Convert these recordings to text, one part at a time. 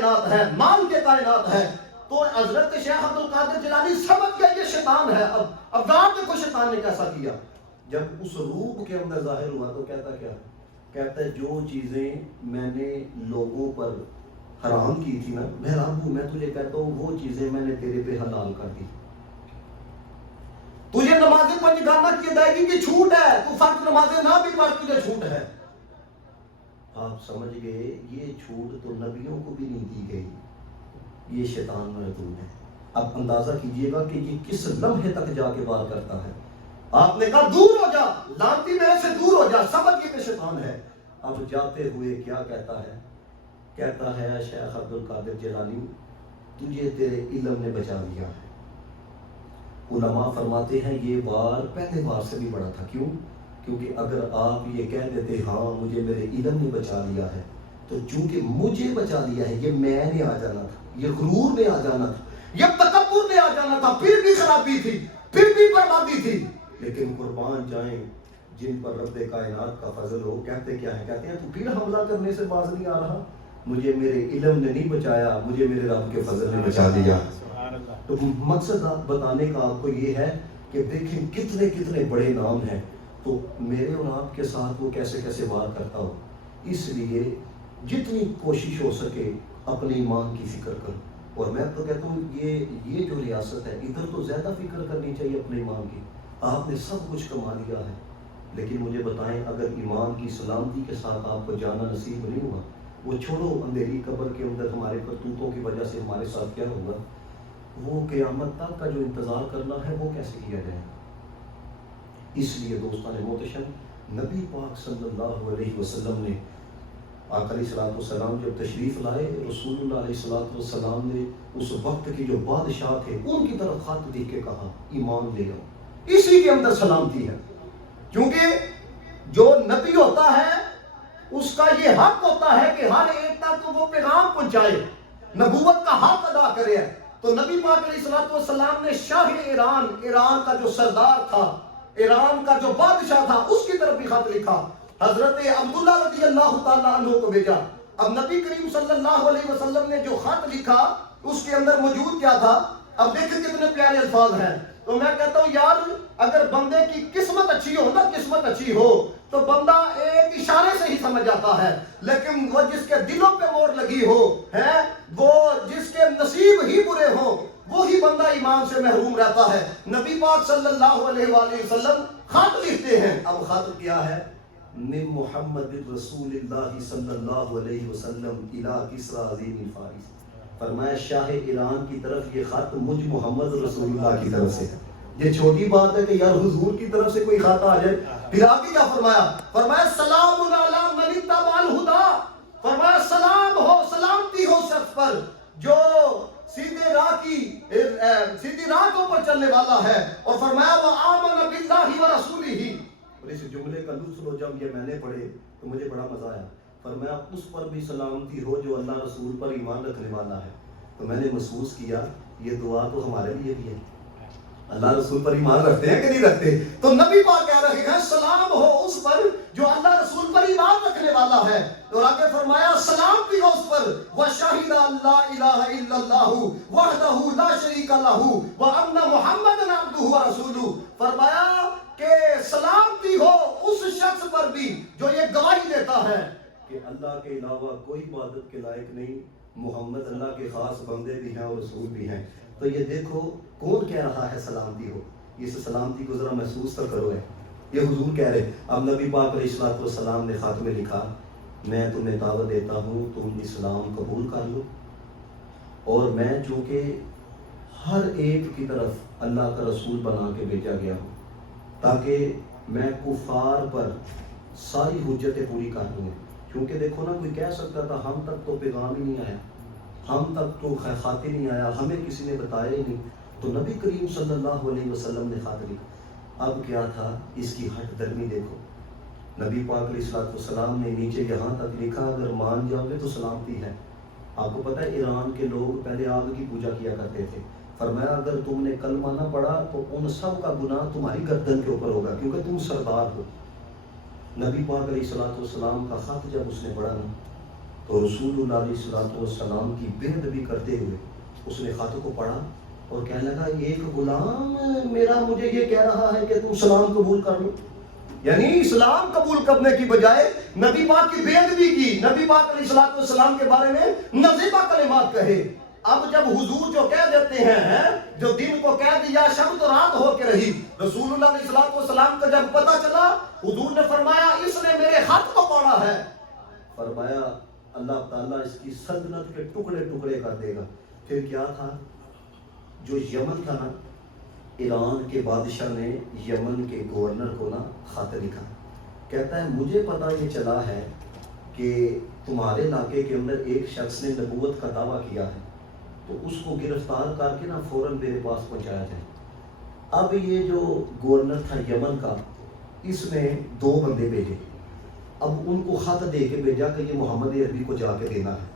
کائنات ہے، مان کے کائنات ہے. تو حضرت شیخ عبد القادر جیلانی سمجھ گیا یہ شیطان ہے. اب گاڑ دیکھو شیطان نے کیسا کیا. جب اس روپ کے اندر ظاہر ہوا تو کہتا کیا؟ کہتا ہے جو چیزیں میں نے لوگوں پر حرام کی تھی نا، میں رب ہوں، میں تجھے کہتا ہوں وہ چیزیں میں نے تیرے پہ حلال کر دی. تجھے نمازیں پنجگانہ کی ادائیگی کی چھوٹ ہے، تو فرض نمازیں نہ بھی پڑھ، تجھے چھوٹ ہے. آپ سمجھ گئے یہ چھوٹ تو نبیوں کو بھی نہیں دی گئی، یہ شیطان مردود ہے. اب اندازہ کیجئے گا کہ یہ کس لمحے تک جا کے وار کرتا ہے. آپ نے کہا دور ہو جا، لانتی میرے سے دور ہو جا، سمجھ گئے کہ شیطان ہے. اب جاتے ہوئے کیا کہتا ہے؟ کہتا ہے شیخ عبد القادر جیلانی تجھے تیرے علم نے بچا لیا ہے. علماء فرماتے ہیں یہ وار پہلے وار سے بھی بڑا تھا. کیوں؟ کیونکہ اگر آپ یہ کہہ دیتے ہاں مجھے میرے علم نے بچا لیا ہے، تو چونکہ مجھے بچا لیا ہے یہ میں نے آ جانا تھا، یہ غرور نے آ جانا تھا، یہ تکبر نے آ جانا تھا، پھر بھی خرابی تھی، پھر بھی بربادی تھی. لیکن قربان جائیں جن پر رب کائنات کا فضل ہو. کہتے کیا ہے؟ کہتے ہیں تو پھر حملہ کرنے سے باز نہیں آ رہا. مجھے میرے علم نے نہیں بچایا، مجھے میرے رب کے فضل نے بچا دیا. تو مقصد بتانے کا آپ کو یہ ہے کہ دیکھیں کتنے کتنے بڑے نام ہیں، تو میرے اور آپ کے ساتھ وہ کیسے کیسے وار کرتا ہو. اس لیے جتنی کوشش ہو سکے اپنے ایمان کی فکر کرو. اور میں تو کہتا ہوں یہ جو ریاست ہے ادھر تو زیادہ فکر کرنی چاہیے اپنے ایمان کی. آپ نے سب کچھ کما لیا ہے، لیکن مجھے بتائیں اگر ایمان کی سلامتی کے ساتھ آپ کو جانا نصیب نہیں ہوا، وہ چھوڑو اندھیری قبر کے اندر ہمارے کرتوتوں کی وجہ سے ہمارے ساتھ کیا ہوگا، وہ قیامت تک کا جو انتظار کرنا ہے وہ کیسے کیا جائے. اس لیے دوستان محتشم نبی پاک صلی اللہ علیہ وسلم نے آقا علیہ الصلوۃ والسلام جب تشریف لائے، رسول اللہ علیہ الصلوۃ والسلام نے اس وقت کے جو بادشاہ تھے ان کی طرف خط لکھ کے کہا ایمان لے آؤ، اسی کے اندر سلامتی ہے. کیونکہ جو نبی ہوتا ہے اس کا یہ حق ہوتا ہے کہ ہر ایک تک وہ پیغام پہنچائے، نبوت کا حق ادا کرے. تو نبی پاک علیہ الصلوۃ والسلام نے شاہ ایران کا جو سردار تھا، ایران کا جو بادشاہ تھا، اس کی طرف بھی خط لکھا. حضرت عبداللہ رضی اللہ تعالیٰ عنہ کو بھیجا. اب نبی کریم صلی اللہ علیہ وسلم نے جو خط لکھا اس کے اندر موجود کیا تھا؟ اب دیکھیں کتنے پیارے الفاظ ہیں. تو میں کہتا ہوں یار اگر بندے کی قسمت اچھی ہو نا، قسمت اچھی ہو تو بندہ ایک اشارے سے ہی سمجھ جاتا ہے. لیکن وہ جس کے دلوں پہ مور لگی ہو ہے، وہ جس کے نصیب ہی برے ہو، وہی بندہ ایمان سے محروم رہتا ہے. نبی پاک صلی اللہ علیہ وآلہ وسلم خط لکھتے ہیں. اب خط کیا ہے؟ من محمد رسول اللہ صلی اللہ علیہ وسلم الی کسریٰ عظیم الفارس. فرمایا شاہ ایران کی طرف یہ خط مجھ محمد رسول اللہ کی طرف سے. یہ چھوٹی بات ہے کہ یار حضور کی طرف سے کوئی خط آ جائے. پھر آگے کیا فرمایا؟ فرمایا سلام علی من اتبع الہدی. فرمایا سلام ہو، سلامتی ہو شخص پر جو سیدھی راہ کے اوپر چلنے والا ہے. اور فرمایا وآمن باللہ ورسولہ. اور اس جملے کا لطف لو جب یہ میں نے پڑھے تو مجھے بڑا مزہ آیا. فرمایا اس پر بھی سلامتی ہو جو اللہ رسول پر ایمان رکھنے والا ہے. تو میں نے محسوس کیا یہ دعا تو ہمارے لیے بھی ہے. اللہ رسول پر ایمان رکھتے ہیں کہ نہیں رکھتے؟ تو نبی پاک کہہ رہے ہیں سلام ہو اس پر جو اللہ رسول پر ایمان رکھنے والا ہے. اور آگے فرمایا سلامتی ہو اس پر وَشَهِدَ أَن لَا إِلَٰهَ إِلَّا اللَّهُ وَحْدَهُ لَا شَرِيكَ لَهُ وَأَنَّ مُحَمَّدًا عَبْدُهُ وَرَسُولُهُ. فرمایا کہ سلامتی ہو اس شخص پر بھی جو یہ گواہی دیتا ہے کہ اللہ کے علاوہ کوئی عبادت کے لائق نہیں، محمد اللہ کے خاص بندے بھی ہیں اور رسول بھی ہیں. تو یہ دیکھو کون کہہ رہا ہے سلامتی ہو. اس سلامتی کو ذرا محسوس تو کرو. ہے یہ حضور کہہ رہے. اب نبی پاک علیہ الصلوۃ والسلام نے خاتمہ میں لکھا میں تمہیں دعوت دیتا ہوں تم اسلام قبول کر لو. اور میں چونکہ ہر ایک کی طرف اللہ کا رسول بنا کے بھیجا گیا ہوں تاکہ میں کفار پر ساری حجتیں پوری کر دوں. کیونکہ دیکھو نا کوئی کہہ سکتا تھا ہم تک تو پیغام ہی نہیں آیا، ہم تک تو خط ہی نہیں آیا، ہمیں کسی نے بتایا ہی نہیں. تو نبی کریم صلی اللہ علیہ وسلم نے خط لکھا. اب کیا تھا اس کی ہٹ درمی دیکھو. نبی پاک علیہ الصلوۃ والسلام نے نیچے یہاں تک لکھا اگر مان جاؤ گے تو سلامتی ہے. آپ کو پتہ ہے ایران کے لوگ پہلے آگ کی پوجا کیا کرتے تھے. فرمایا اگر تم نے کلمہ نہ پڑھا تو ان سب کا گناہ تمہاری گردن کے اوپر ہوگا کیونکہ تم سردار ہو. نبی پاک علیہ الصلوۃ والسلام کا خط جب اس نے پڑھا نا تو رسول اللہ علیہ السلام کی بے ادبی کرتے ہوئے اس نے خط کو پڑھا اور کہنے لگا ایک غلام میرا مجھے یہ کہہ رہا ہے کہ تم اسلام قبول کر لو. یعنی اسلام قبول کرنے کی بجائے نبی پاک کی بے ادبی کی، نبی پاک علیہ السلام کے بارے میں نزیبہ کلمات کہے. اب جب حضور جو کہہ دیتے ہیں جو دن کو کہہ دیا شب تو رات ہو کے رہی، رسول اللہ علیہ السلام کو جب پتہ چلا حضور نے فرمایا اس نے میرے خط کو پڑھا ہے. فرمایا اللہ تعالیٰ اس کی سلطنت کے ٹکڑے ٹکڑے کر دے گا. پھر کیا تھا، جو یمن تھا نا، ایران کے بادشاہ نے یمن کے گورنر کو نا خط لکھا. کہتا ہے مجھے پتہ یہ چلا ہے کہ تمہارے علاقے کے اندر ایک شخص نے نبوت کا دعویٰ کیا ہے، تو اس کو گرفتار کر کے نا فوراً میرے پاس پہنچایا جائے. اب یہ جو گورنر تھا یمن کا، اس نے 2 بندے بھیجے. اب ان کو خط دے کے بھیجا کہ یہ محمد عربی کو جا کے دینا ہے.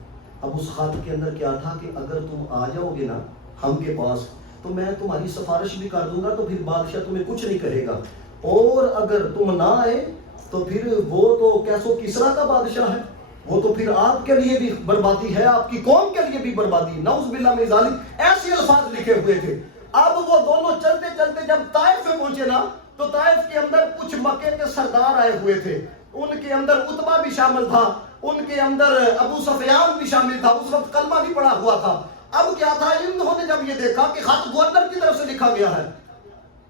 اب اس خط کے اندر کیا تھا کہ اگر تم آ جاؤ گے نا ہم کے پاس تو میں تمہاری سفارش بھی کر دوں گا، تو پھر بادشاہ تمہیں کچھ نہیں کہے گا. اور اگر تم نہ آئے تو پھر وہ تو کیسو کسرا کا بادشاہ ہے، وہ تو پھر آپ کے لیے بھی بربادی ہے، آپ کی قوم کے لیے بھی بربادی. نعوذ باللہ من ذالک، ایسے الفاظ لکھے ہوئے تھے. اب وہ دونوں چلتے چلتے جب طائف میں پہنچے نا، تو طائف کے اندر کچھ مکے کے سردار آئے ہوئے تھے. ان کے اندر عتبہ بھی شامل تھا، ان کے اندر ابو سفیان بھی شامل تھا. اس وقت کلمہ بھی پڑا ہوا تھا. اب کیا تھا، انہوں نے جب یہ دیکھا کہ خط گورنر کی طرف سے لکھا گیا ہے،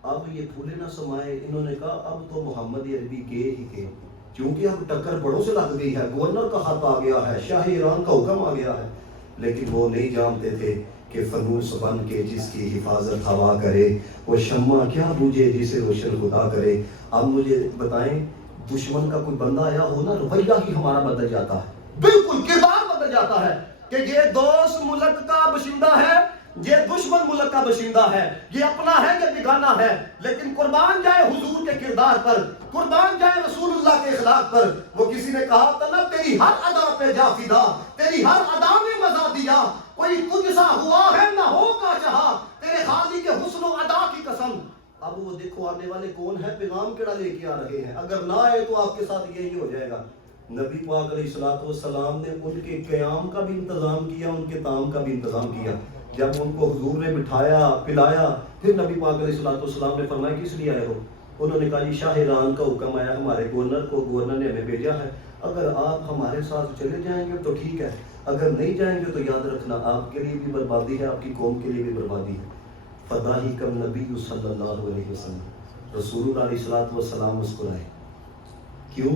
اب یہ پھولے نہ سمائے. انہوں نے کہا اب تو محمد عربی گئے ہی گئے، کیونکہ اب ٹکر بڑوں سے لگ گئی ہے. گورنر کا خط آ گیا ہے، شاہ ایران کا حکم آ گیا ہے. لیکن وہ نہیں جانتے تھے کہ فنوس بن کے جس کی حفاظت ہوا کرے، وہ شمع کیا بوجھے جسے روشن خدا کرے. اب مجھے بتائیں، دشمن کا کوئی بندہ آیا ہو نا، رویہ ہی ہمارا بدل جاتا ہے، بالکل کردار بدل جاتا ہے کہ یہ دوست ملک کا باشندہ ہے، یہ دشمن ملک کا باشندہ ہے، یہ اپنا ہے یہ بیگانہ ہے. لیکن قربان جائے حضور کے کردار پر، قربان جائے رسول اللہ کے اخلاق پر. وہ کسی نے کہا تھا نا، تیری ہر ادا پہ جا فدا، تیری ہر ادا میں مزہ دیا، کوئی تجھ سا ہوا ہے نہ ہو کا چاہا، تیرے خالی کے حسن و ادا کی قسم. اب وہ دیکھو آنے والے کون ہے، پیغام کیڑا لے کے آ رہے ہیں. اگر نہ آئے تو آپ کے ساتھ یہی ہو جائے گا. نبی پاک علیہ السلام نے ان کے قیام کا بھی انتظام کیا، ان کے طعام کا بھی انتظام کیا. جب ان کو حضور نے بٹھایا پلایا، پھر نبی پاک علیہ السلام نے فرمایا کس لیے آئے ہو؟ انہوں نے کہا جی شاہ ایران کا حکم آیا ہمارے گورنر کو، گورنر نے ہمیں بھیجا ہے، اگر آپ ہمارے ساتھ چلے جائیں گے تو ٹھیک ہے، اگر نہیں جائیں گے تو یاد رکھنا آپ کے لیے بھی بربادی ہے، آپ کی قوم کے لیے بھی بربادی ہے. فضاحی کم نبی صلی اللہ علیہ وسلم، رسول اللہ علیہ السلام مسکرائے. کیوں؟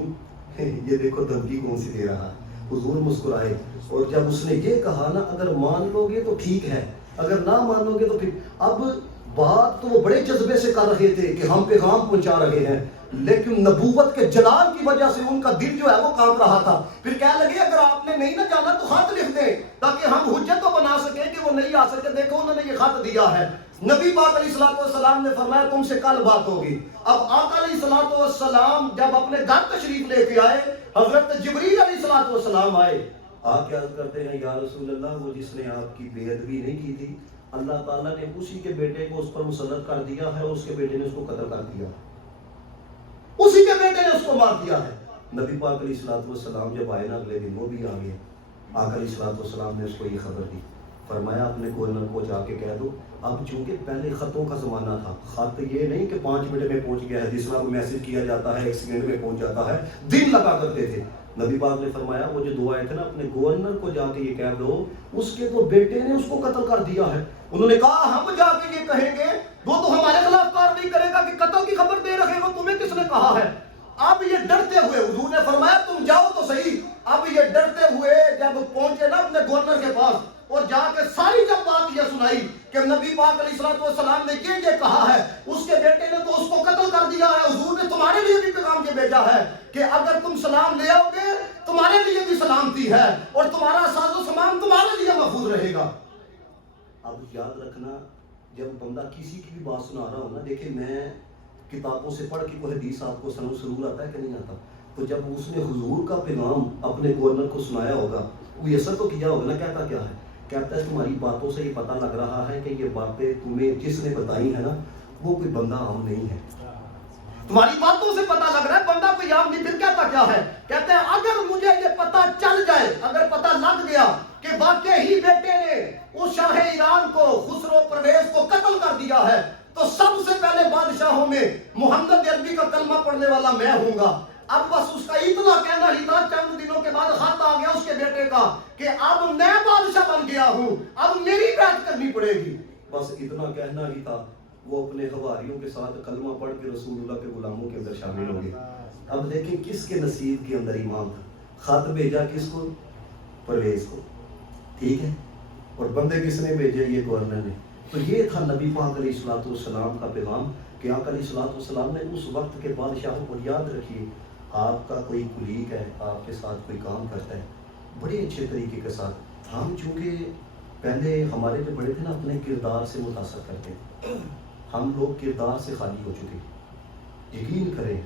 یہ دیکھو دھمکی کون سی دے رہا ہے. حضور مسکرائے، اور جب اس نے یہ کہا نا اگر مان لو گے تو ٹھیک ہے، اگر نہ مانو گے تو پھر. اب بات تو وہ بڑے جذبے سے کر رہے تھے کہ ہم پیغام پہنچا رہے ہیں، لیکن نبوت کے جلال کی وجہ سے ان کا دل جو ہے وہ کانپ رہا تھا. پھر کہنے لگے اگر آپ نے نہیں نہ جانا تو خط لکھ دیں تاکہ ہم حجت تو بنا سکیں کہ وہ نہیں آ سکے. دیکھو انہوں نے یہ خط دیا ہے. نبی پاک علیہ السلام نے فرمایا تم سے کل بات ہوگی. اب آقا علیہ السلام جب اپنے گھر تشریف لے کے آئے، حضرت جبریل علیہ السلام آئے، آ کے عرض کرتے ہیں یا رسول اللہ، وہ جس نے آپ کی بے ادبی نہیں کی تھی، اللہ تعالیٰ نے اسی کے بیٹے کو اس پر مسلط کر دیا ہے، اس کے بیٹے نے اس کو قتل کر دیا، اسی کے بیٹے نے اس کو مار دیا ہے. نبی پاک علیہ السلام جب آئے نا اگلے دن وہ بھی آ گئے. آقا علیہ السلام نے اس کو یہ خبر دی، فرمایا اپنے گورنر کو جا کے کہہ دو. اب چونکہ پہلے خطوں کا زمانہ تھا، خط یہ نہیں کہ 5 منٹ میں پہنچ گیا ہے، جس طرح میسج کیا جاتا ہے 1 سیکنڈ میں پہنچ جاتا ہے، دن لگا کرتے تھے. نبی پاک نے فرمایا وہ جو 2 آئے تھے نا، اپنے گورنر کو جا کے یہ کہہ دو اس کے تو بیٹے نے اس کو قتل کر دیا ہے. انہوں نے کہا ہم جا کے یہ کہیں گے وہ تو ہمارے خلاف کارروائی کرے گا کہ قتل کی خبر دے رہے ہو، تمہیں کس نے کہا ہے؟ اب یہ ڈرتے ہوئے، حضور نے فرمایا تم جاؤ تو صحیح. اب یہ ڈرتے ہوئے جب پہنچے نا اپنے گورنر کے پاس، اور جا کے ساری جب بات یہ سنائی کہ نبی پاک علیہ السلام نے یہ کہا ہے، اس کے بیٹے نے تو اس کو قتل کر دیا ہے، حضور نے تمہارے لیے بھی پیغام یہ بھیجا ہے کہ اگر تم سلام لے آؤ گے تمہارے لیے بھی سلامتی ہے اور تمہارا ساز و سامان تمہارے لیے محفوظ رہے گا. اب یاد رکھنا جب بندہ کسی کی بھی بات سنا رہا ہو نا، دیکھیں میں کتابوں سے پڑھ کے کوئی حدیث آپ کو سرور آتا ہے کہ نہیں آتا، تو جب اس نے حضور کا پیغام اپنے گورنر کو سنایا ہوگا، وہ یہ سب تو کیا ہوگا نا. کہتا کیا ہے؟ کہتا ہے تمہاری باتوں سے یہ پتہ لگ رہا ہے کہ یہ باتیں تمہیں جس نے بتائی ہے نا وہ کوئی بندہ عام نہیں ہے. تمہاری باتوں سے پتہ لگ رہا ہے بندہ کوئی عام نہیں. پھر کہتا کیا ہے؟ کہتے ہیں اگر مجھے یہ پتہ چل جائے، اگر پتہ لگ گیا کہ واقعی ہی بیٹے نے اس شاہ ایران کو، خسرو پرویز کو قتل کر دیا ہے، تو سب سے پہلے بادشاہوں میں محمد عربی کا کلمہ پڑھنے والا میں ہوں گا. اب بس اس کا اتنا کہنا ہی تھا، چند دنوں کے بعد خط آ گیا اس کے بیٹے کا کہ اب میں بادشاہ بن گیا ہوں، اب میری بیعت کرنی پڑے گی. بس اتنا کہنا ہی تھا، وہ اپنے حواریوں کے ساتھ کلمہ پڑھ کے رسول اللہ کے غلاموں کے اندر شامل ہو گئے. اب دیکھیں کس کے نصیب کے اندر ایمان تھا. خط بھیجا کس کو؟ پرویز کو، ٹھیک ہے، اور بندے کس نے بھیجے؟ یہ گورنر نے. تو یہ تھا نبی پاک علیہ الصلوۃ والسلام کا پیغام کہ آقا علیہ الصلوۃ والسلام نے اس وقت کے بادشاہوں کو یاد رکھیے، آپ کا کوئی کلیگ ہے، آپ کے ساتھ کوئی کام کرتا ہے بڑے اچھے طریقے کے ساتھ. ہم چونکہ پہلے ہمارے جو بڑے تھے نا اپنے کردار سے متاثر کرتے ہیں، ہم لوگ کردار سے خالی ہو چکے. یقین کریں،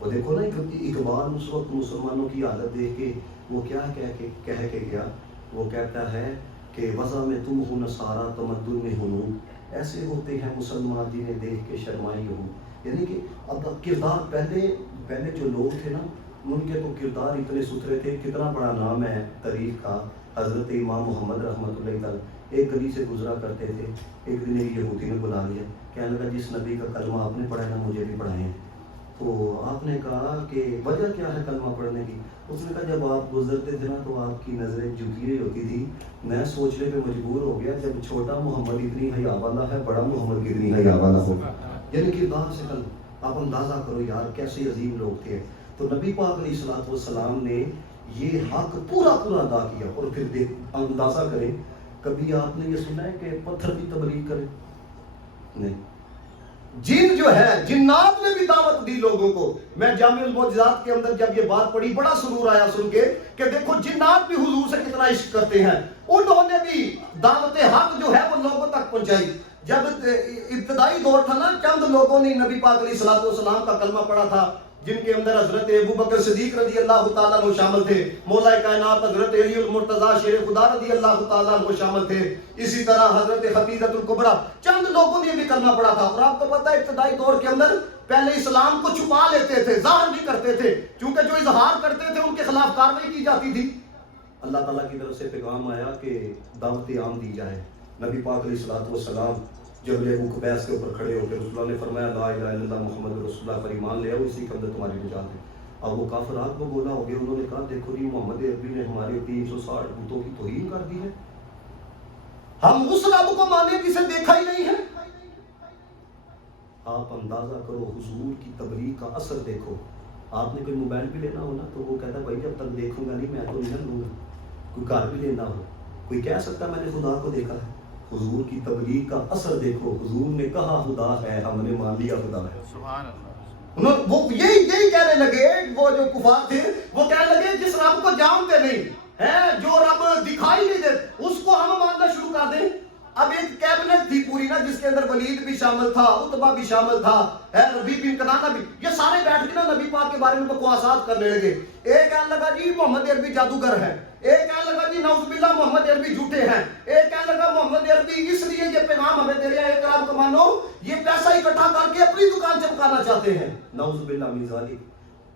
وہ دیکھو نا اقبال اس وقت مسلمانوں کی حالت دیکھ کے وہ کیا کہہ کے گیا، وہ کہتا ہے کہ وضع میں تم ہو نصارہ تمدن میں ہنود، ایسے ہوتے ہیں مسلمان جنہیں دیکھ کے شرمائی ہوں. یعنی کہ اب کردار پہلے جو لوگ تھے نا ان کے تو کردار اتنے ستھرے تھے. کتنا بڑا نام ہے تاریخ کا، حضرت امام محمد رحمۃ اللہ تعالی ایک گلی سے گزرا کرتے تھے. ایک دن ایک یہودی نے بلا لیا، کہنے لگا جس نبی کا کلمہ آپ نے پڑھا ہے نا مجھے بھی پڑھائیں. تو آپ نے کہا کہ وجہ کیا ہے کلمہ پڑھنے کی؟ اس نے کہا جب آپ گزرتے تھے نا تو آپ کی نظریں جھکی ہوئی ہوتی تھی، میں سوچنے پہ مجبور ہو گیا جب چھوٹا محمد اتنی حیا والا ہے، بڑا محمد کتنی حیا والا ہوگا. یعنی کردار سے کل آپ اندازہ کرو یار کیسے عظیم لوگ تھے. تو نبی پاک علیہ الصلوۃ والسلام نے یہ حق پورا ادا کیا. اور پھر اندازہ کریں، کبھی آپ نے یہ سنا ہے کہ پتھر بھی تبلیغ کرے؟ نہیں. جن جو ہے جنات نے بھی دعوت دی لوگوں کو. میں جامع المعجزات کے اندر جب یہ بات پڑھی بڑا سرور آیا سن کے کہ دیکھو جنات بھی حضور سے کتنا عشق کرتے ہیں. انہوں نے بھی دعوت حق جو ہے وہ لوگوں تک پہنچائی. جب ابتدائی دور تھا نا چند لوگوں نے نبی پاک علیہ الصلوۃ والسلام کا کلمہ پڑھا تھا، جن کے اندر حضرت ابو بکر صدیق رضی اللہ تعالیٰ عنہ شامل تھے، مولا کائنات حضرت علی المرتضیٰ شیر خدا رضی اللہ تعالیٰ عنہ شامل تھے، اسی طرح حضرت خدیجۃ الکبریٰ، چند لوگوں نے بھی کلمہ پڑھا تھا. اور آپ کو پتہ ہے ابتدائی دور کے اندر پہلے اسلام کو چھپا لیتے تھے، ظاہر نہیں کرتے تھے، کیونکہ جو اظہار کرتے تھے ان کے خلاف کارروائی کی جاتی تھی. اللہ تعالیٰ کی طرف سے پیغام آیا کہ دعوت عام دی جائے. نبی پاک علیہ الصلوۃ والسلام جب ابو قبیس کے اوپر کھڑے ہو کے رسول اللہ نے فرمایا لا الہ الا اللہ محمد رسول اللہ پر ایمان لے آؤ، اسی کے اندر تمہاری نجات ہے. اب وہ کافرات کو بولا ہو گیا، انہوں نے کہا دیکھو جی محمد عربی نے ہمارے 360 بتوں کی توہین کر دی ہے، ہم اس رب کو مانے جسے دیکھا ہی نہیں ہے. آپ اندازہ کرو حضور کی تبلیغ کا اثر دیکھو. آپ نے کوئی موبائل بھی لینا ہو نا تو وہ کہتا ہے بھائی جب تک دیکھوں گا نہیں میں تو نہیں لوں گا. کوئی گھر بھی لینا ہو، کوئی کہہ سکتا میں نے خدا کو دیکھا ہے. حضور کی تبلیغ کا اثر دیکھو. حضور نے کہا خدا ہے، ہم نے مان لیا خدا ہے. سبحان اللہ. وہ یہی کہنے لگے، وہ جو کفار تھے وہ کہنے لگے جس رب کو جانتے نہیں ہے، جو رب دکھائی نہیں دے اس کو ہم ماننا شروع کر دیں. اب ایک کیبنٹ تھی پوری نا جس کے اندر ولید بھی شامل تھا، عتبہ بھی شامل تھا، ربیع بن کنانہ بھی، یہ سارے بیٹھ کے نا نبی پاک کے بارے میں بکواسات کرنے لگے. ایک کہنے لگا جی محمد عربی جادوگر ہے، ایک کہنے لگا جی نعوذ باللہ محمد عربی جھوٹے ہیں، ایک کہنے لگا محمد عربی اس لیے یہ پیغام ہمیں دے رہے ہیں اقرار کو مانو، یہ پیسہ اکٹھا کر کے اپنی دکان چمکانا چاہتے ہیں. نعوذ باللہ من ذالک.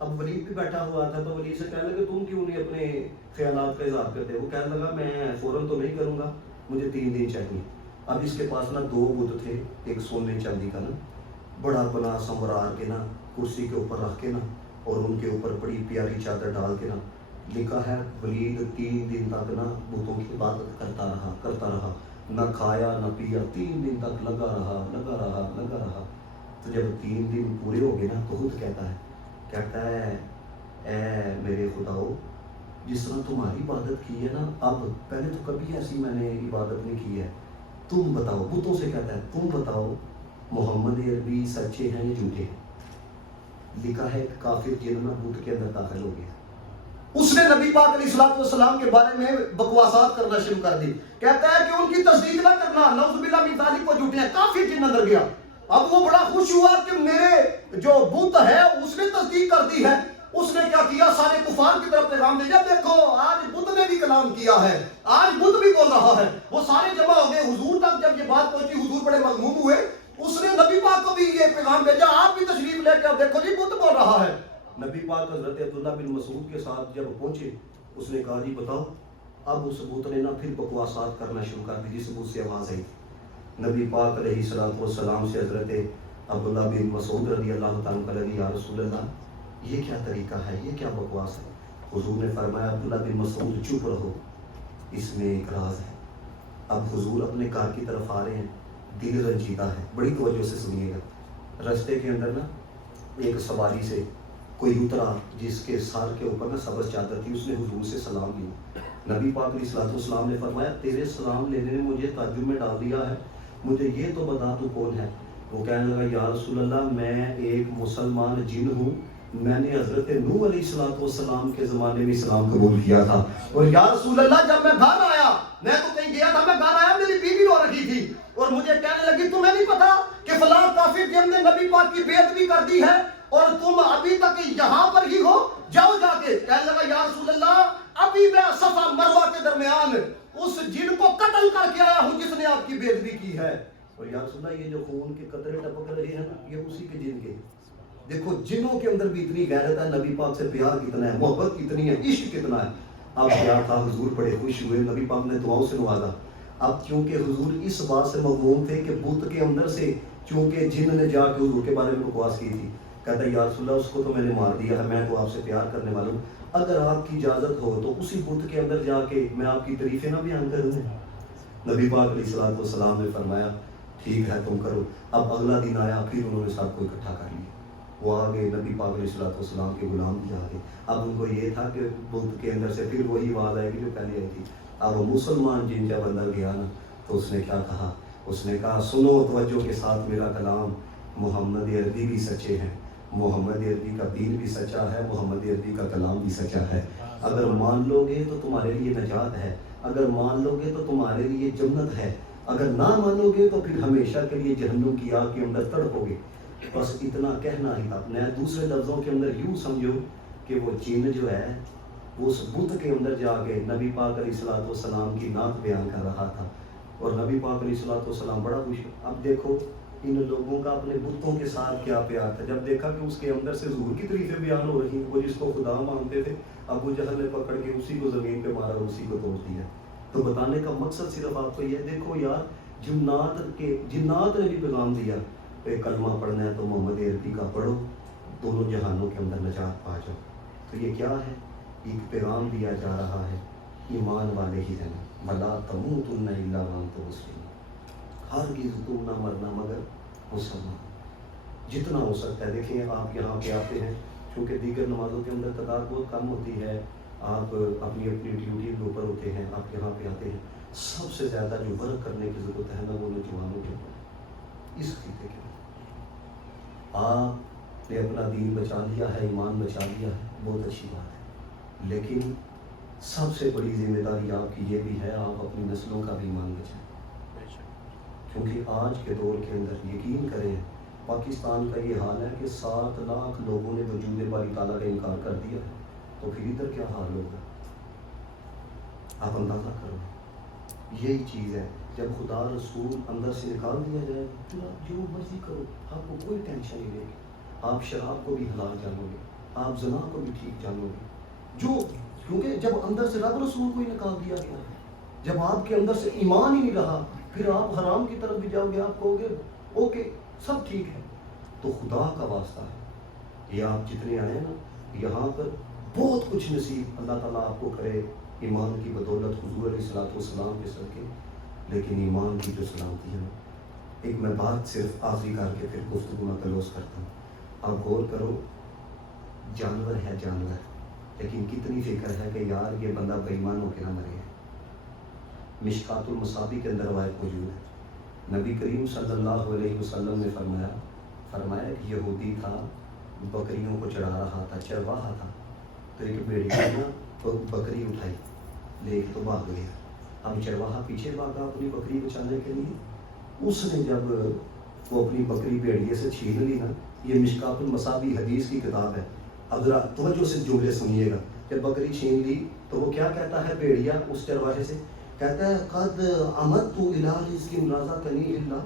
اب ولید بھی بیٹھا ہوا تھا تو ولید سے کہنے لگے تم کیوں نہیں اپنے خیالات کا اظہار کرتے؟ وہ کہنے لگا میں فوراً تو نہیں کروں گا، مجھے 3 دن چاہیے. اب اس کے پاس نا 2 بت تھے، ایک سونے چاندی کا نا بڑا بنا سنوار کے نا کرسی کے اوپر رکھ کے نا اور ان کے اوپر بڑی پیاری چادر ڈال کے نا لکھا ہے ولید 3 دن تک نا بتوں کی عبادت کرتا رہا، نہ کھایا نہ پیا، 3 دن تک لگا رہا. تو جب 3 دن پورے ہو گئے نا تو خود کہتا ہے اے میرے خداؤ جس طرح تمہاری عبادت کی ہے نا، اب پہلے تو کبھی ایسی میں نے عبادت نہیں کی ہے، تم بتاؤ. بتوں سے کہتا ہے تم بتاؤ محمد عربی سچے ہیں یا جھوٹے ہیں؟ لکھا ہے کافر جن نا بت کے اندر داخل ہو گیا. اس نے نبی پاک علیہ الصلوۃ والسلام کے بارے میں بکواسات کرنا شروع کر دی. کہتا ہے کہ ان کی تصدیق نہ کرنا، نعوذ باللہ من ذالک کو جھوٹے ہیں. کافر جن اندر گیا. اب وہ بڑا خوش ہوا کہ میرے جو بت ہے اس نے تصدیق کر دی ہے. اس نے کیا کیا، سارے کفار کی طرف پیغام دیا، دیکھو آج بت نے بھی کلام کیا ہے، آج بت بھی بول رہا ہے. وہ سارے جمع ہو گئے حضور تک. جب یہ بات پہنچی حضور بڑے مغموم ہوئے. اس نے نبی پاک کو بھی یہ پیغام بھیجا، آپ بھی تشریف لے کے اب دیکھو جی بت بول رہا ہے۔ نبی پاک حضرت عبداللہ بن مسعود کے ساتھ جب پہنچے، اس نے کہا جی بتاؤ۔ اب اس بت نے نا پھر بکواسات کرنا شروع کر دی جس بت سے آواز آئی تھی۔ نبی پاک علیہ الصلوۃ والسلام سے حضرت عبداللہ بن مسعود رضی اللہ تعالیٰ عنہ لگی، یا رسول اللہ یہ کیا طریقہ ہے، یہ کیا بکواس ہے؟ حضور نے فرمایا عبداللہ بن مسعود چپ رہو، اس میں ایک راز ہے۔ اب حضور اپنے کار کی طرف آ رہے ہیں، دل رنجیدہ ہے، بڑی توجہ سے سنیے گا۔ رستے کے اندر نا ایک سواری سے کوئی اترا جس کے سر کے اوپر نا سبز چادر تھی، اس نے حضور سے سلام لیا۔ نبی پاک علیہ الصلوۃ والسلام نے فرمایا تیرے سلام لینے نے مجھے تعجب میں ڈال دیا ہے، مجھے یہ تو بتا تو کون ہے؟ وہ کہنے لگا یا رسول اللہ میں ایک مسلمان جن ہوں، میں نے حضرت نوح علیہ الصلوۃ والسلام کے زمانے میں اسلام قبول کیا تھا، اور یا رسول اللہ جب میں گھر آیا، میں تو کہیں گیا تھا، میں گھر آیا میری بیوی رو رہی تھی اور مجھے کہنے لگی تمہیں نہیں پتا کہ فلاں کافر جن نے نبی پاک کی بے ادبی کر دی ہے اور تم ابھی تک یہاں پر ہی ہو، جاؤ جا کے۔ کہنے لگا یا رسول اللہ ابھی میں صفا مروہ کے درمیان اس جن کو قتل کر کے آیا ہوں جس نے آپ کی بے ادبی کی ہے۔ اور یا رسول اللہ یہ جو خون کے قطرے ٹپک رہے ہیں نا یہ اسی کے جن کے۔ دیکھو جنوں کے اندر بھی اتنی غیرت ہے، نبی پاک سے پیار کتنا ہے، محبت کتنی ہے، عشق کتنا ہے۔ اب کیا تھا، حضور بڑے خوش ہوئے، نبی پاک نے دعاؤں سے نوازا۔ اب چونکہ حضور اس بات سے مغموم تھے کہ بت کے اندر سے چونکہ جن نے جا کے حضور کے بارے میں بکواس کی تھی، کہتا ہے یا رسول اللہ اس کو تو میں نے مار دیا ہے، میں تو آپ سے پیار کرنے والا ہوں، اگر آپ کی اجازت ہو تو اسی بت کے اندر جا کے میں آپ کی تعریفیں نہ بیان کروں۔ نبی پاک علیہ الصلوۃ والسلام نے فرمایا ٹھیک ہے تم کرو۔ اب اگلا دن آیا، پھر انہوں نے سب کو اکٹھا کر لیا، وہ آگے نبی پاک علیہ الصلوۃ والسلام کے غلام بھی آگے۔ اب ان کو یہ تھا کہ بت کے اندر سے پھر وہی آواز آئے گی جو پہلے آئی تھی۔ اب وہ مسلمان جن جب اندر گیا نا تو اس نے کیا کہا، اس نے کہا سنو توجہ کے ساتھ میرا کلام، محمد عربی بھی سچے ہیں، محمد عربی کا دین بھی سچا ہے، محمد عربی کا کلام بھی سچا ہے۔ اگر مان لو گے تو تمہارے لیے نجات ہے، اگر مان لو گے تو تمہارے لیے جنت ہے، اگر نہ مانو گے تو پھر ہمیشہ کے لیے جہنم کی آگ کے اندر تڑپو گے۔ بس اتنا کہنا ہی تھا۔ میں دوسرے لفظوں کے اندر یوں سمجھو کہ وہ جن جو ہے وہ اس بت کے اندر جا کے نبی پاک علیہ الصلوۃ والسلام کی نعت بیان کر رہا تھا، اور نبی پاک علیہ الصلوۃ والسلام بڑا خوش۔ اب دیکھو ان لوگوں کا اپنے بتوں کے ساتھ کیا پیار تھا، جب دیکھا کہ اس کے اندر سے ظہور کی تعریفیں بیان ہو رہی ہیں، وہ جس کو خدا مانتے تھے، ابو جہل نے پکڑ کے اسی کو زمین پہ مارا، اسی کو توڑ دیا۔ تو بتانے کا مقصد صرف آپ کو یہ دیکھو یار، جنات نے بھی پیغام دیا کہ کلمہ پڑھنا ہے تو محمد عربی کا پڑھو، دونوں جہانوں کے اندر نجات پا جاؤ۔ تو یہ کیا ہے، ایک پیغام دیا جا رہا ہے ایمان والے ہی رہنا، وَلَا تَمُوتُنَّ إِلَّا وَأَنْتُمْ مُسْلِمُونَ، ہرگز تم نہ مرنا مگر مسلمان، جتنا ہو سکتا ہے۔ دیکھیں آپ یہاں پہ آتے ہیں، چونکہ دیگر نمازوں کے اندر تعداد بہت کم ہوتی ہے، آپ اپنی اپنی ڈیوٹی کے اوپر ہوتے ہیں، آپ یہاں پہ آتے ہیں، سب سے زیادہ جو ورک کرنے کی ضرورت ہے نا وہ نوجوانوں کے اوپر، اس خطے کے اوپر۔ آپ نے اپنا دین بچا لیا ہے، ایمان بچا لیا ہے، بہت اچھی بات ہے، لیکن سب سے بڑی ذمہ داری آپ کی یہ بھی ہے آپ اپنی نسلوں کا بھی ایمان بچائیں، کیونکہ آج کے دور کے اندر یقین کریں پاکستان کا یہ حال ہے کہ 7 لاکھ لوگوں نے وجود باری تعالیٰ کا انکار کر دیا ہے، تو پھر ادھر کیا حال ہوگا آپ اندازہ کرو۔ یہی چیز ہے، جب خدا رسول اندر سے نکال دیا جائے پھر آپ جو مرضی کرو، آپ کو کوئی ٹینشن نہیں رہے گی، آپ شراب کو بھی حلال جانو گے، آپ زنا کو بھی ٹھیک جانو گے، جو کیونکہ جب اندر سے رب رسول کو ہی نکال دیا گیا ہے، جب آپ کے اندر سے ایمان ہی نہیں رہا پھر آپ حرام کی طرف بھی جاؤ گے، آپ کہو گے اوکے سب ٹھیک ہے۔ تو خدا کا واسطہ ہے یہ آپ جتنے آئے ہیں نا یہاں پر بہت کچھ نصیب اللہ تعالیٰ آپ کو کرے ایمان کی بدولت، حضور علیہ الصلوۃ والسلام کے صدقے، لیکن ایمان کی جو سلامتی ہے نا، ایک میں بات صرف آخری کر کے پھر گفتگو میں کلوز کرتا ہوں۔ آپ غور کرو، جانور ہے جانور، لیکن کتنی فکر ہے کہ یار یہ بندہ بے ایمان ہو کے نہ مرے۔ مشکات المصابیح کے اندر روایت موجود ہے، نبی کریم صلی اللہ علیہ وسلم نے فرمایا کہ یہودی تھا، بکریوں کو چڑھا رہا تھا، چرواہا تھا، تو ایک بیڑی نے نا تو بکری اٹھائی لے کے تو بھاگ گیا۔ اب چرواہا پیچھے بھاگا اپنی بکری بچانے کے لیے، اس نے جب وہ اپنی بکری بھیڑیے سے چھین لی نا، یہ مشکات المصابیح حدیث کی کتاب ہے، اب توجہ سے جملے سنیے گا، جب بکری چھین لی تو وہ کیا کہتا ہے بھیڑیا اس چرواہے سے، کہتا ہے قد عمدت الی رزق رزقنی اللہ،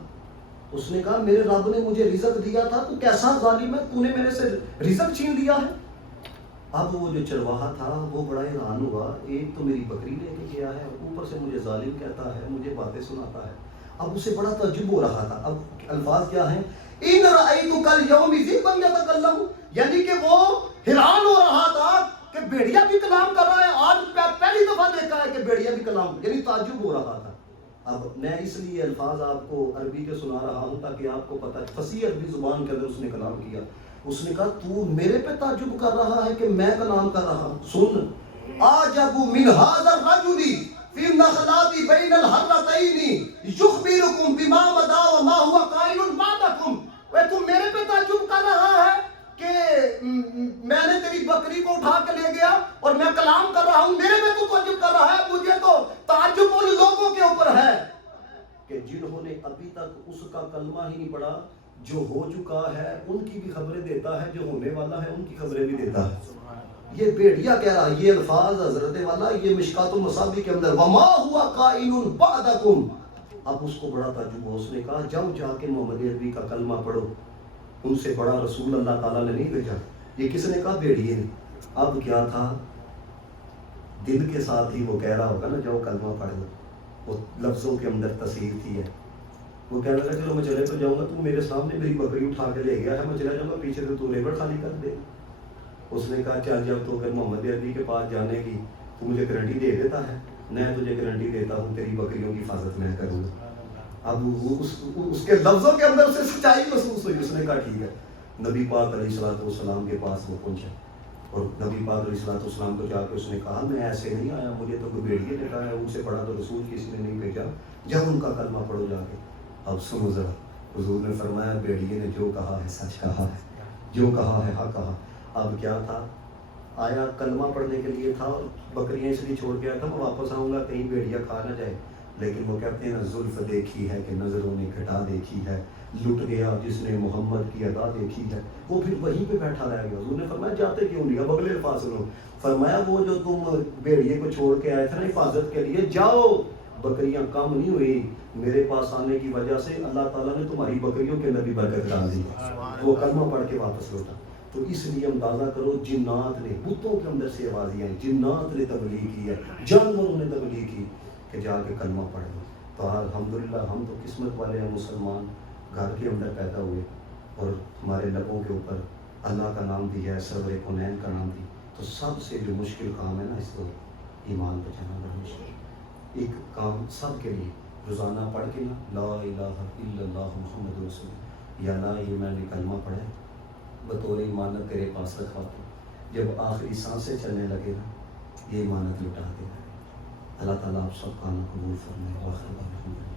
اس نے کہا میرے رب نے مجھے رزق دیا تھا، تو کیسا ظالم ہے، تو نے میرے سے رزق چھین لیا ہے۔ اب وہ جو چرواہا تھا وہ بڑا حیران ہوا، ایک تو میری بکری لے کے گیا ہے، اوپر سے مجھے ظالم کہتا ہے، مجھے باتیں سناتا ہے۔ اب اسے بڑا تعجب ہو رہا تھا۔ اب الفاظ کیا ہیں، ان رأیتک الیوم ذئبا یتکلم، یعنی کہ وہ حیران ہو رہا تھا کہ بھیڑیا بھی کلام کر رہا ہے، آج پہلی دفعہ دیکھا ہے کہ بھیڑیا بھی کلام، یعنی تعجب ہو رہا تھا۔ اب میں اس لیے الفاظ آپ کو عربی کے سنا رہا ہوں تاکہ آپ کو پتہ، فصیح عربی زبان کے اندر اس نے کلام کیا۔ اس نے کہا تو میرے پہ تعجب کر رہا ہے کہ میں کلام کر رہا ہوں؟ سن، اعجب من هذا الرجل فی النخلات بین الحرتین یخبرکم بما مضى وما هو قائل بعدکم۔ اے تم میرے پہ تعجب کر رہا ہے کہ میں نے تیری بکری کو اٹھا کے لے گیا اور میں کلام کر رہا ہوں، میرے پہ تو تعجب کر رہا ہے؟ مجھے تو تعجب ان لوگوں کے اوپر ہے کہ جنہوں نے ابھی تک اس کا کلمہ ہی نہیں پڑھا، جو ہو چکا ہے ان کی بھی خبریں دیتا ہے، جو ہونے والا ہے ان کی خبریں بھی دیتا ہے۔ یہ بھیڑیا کہہ رہا ہے، یہ الفاظ حضرت والا یہ مشکات المصابیح کے اندر، وما ہوا قائل بعدکم۔ اب اس کو بڑا تعجب ہوا، اس نے کہا جاؤ جا کے محمد عربی کا کلمہ پڑھو، ان سے بڑا رسول اللہ تعالیٰ نے نہیں بھیجا۔ یہ کس نے کہا؟ بھیڑیے نے۔ اب کیا تھا، دل کے ساتھ ہی وہ کہہ رہا ہوگا نا جاؤ کلمہ پڑھ لو، وہ لفظوں کے اندر تصحیح تھی ہے۔ وہ کہنے لگا چلو میں چلے تو جاؤں گا، تو میرے سامنے میری بکری اٹھا کے لے گیا ہے، میں چلا جاؤں گا، پیچھے سے تو ریوڑ خالی کر دے۔ اس نے کہا چل جب تو اگر محمد عربی کے پاس جانے کی تو مجھے گارنٹی دے دیتا ہے، میں تجھے گارنٹی دیتا ہوں تیری بکریوں کی حفاظت میں کروں گا۔ اب اس کے لفظوں کے اندر اسے سچائی محسوس ہوئی۔ اس نے کہا ٹھیک ہے۔ نبی پاک علیہ الصلوۃ والسلام کے پاس وہ پہنچا اور نبی پاک علیہ الصلوۃ والسلام کو جا کے اس نے کہا میں ایسے نہیں آیا، مجھے تو کوئی بھیڑیے نے کہا ہے، ان سے بڑا تو رسول کسی نے نہیں بھیجا، جب ان کا کلمہ پڑھو جا کے۔ اب سنو ذرا، حضور نے فرمایا بھیڑیے نے جو کہا ہے سچ کہا ہے، جو کہا ہے حق کہا۔ اب کیا تھا، آیا کلمہ پڑھنے کے لیے تھا، بکریاں اس لیے چھوڑ کے آیا تھا میں واپس آؤں گا کہیں بھیڑیا کھا نہ جائے، لیکن وہ کہتے ہیں نا زلف دیکھی ہے کہ نظروں نے گھٹا دیکھی ہے، لٹ گیا جس نے محمد کی ادا دیکھی ہے، وہ پھر وہیں پہ بیٹھا رہ گیا۔ حضور نے فرمایا جاتے کیوں نہیں؟ اب اگلے الفاظ سنو، فرمایا وہ جو تم بھیڑیے کو چھوڑ کے آئے تھے نا حفاظت کے لیے، جاؤ، بکریاں کم نہیں ہوئی، میرے پاس آنے کی وجہ سے اللہ تعالیٰ نے تمہاری بکریوں کے اندر بھی برکت ڈال دی۔ وہ کلمہ پڑھ کے واپس لوٹا۔ تو اس لیے اندازہ کرو جنات نے، بتوں کے اندر سے آوازیں آئیں، جنات نے تبلیغ کی ہے، جانوروں نے تبلیغ کی کہ جا کے کلمہ پڑھ لو۔ تو الحمدللہ ہم تو قسمت والے ہیں، مسلمان گھر کے اندر پیدا ہوئے اور ہمارے لبوں کے اوپر اللہ کا نام بھی ہے، سرور کونین کا نام بھی۔ تو سب سے جو مشکل کام ہے نا اس وقت ایمان بچانا بڑا مشکل، ایک کام سب کے لیے روزانہ پڑھ کے نا لا الہ الا اللہ محمد رسول اللہ، یا لا یہ میں نے کلمہ پڑھا ہے بطور امانت تیرے پاس رکھا تو جب آخری سانسیں چلنے لگے نا یہ امانت لٹا دے۔ اللہ تعالیٰ آپ سب کا قبول فرمائے۔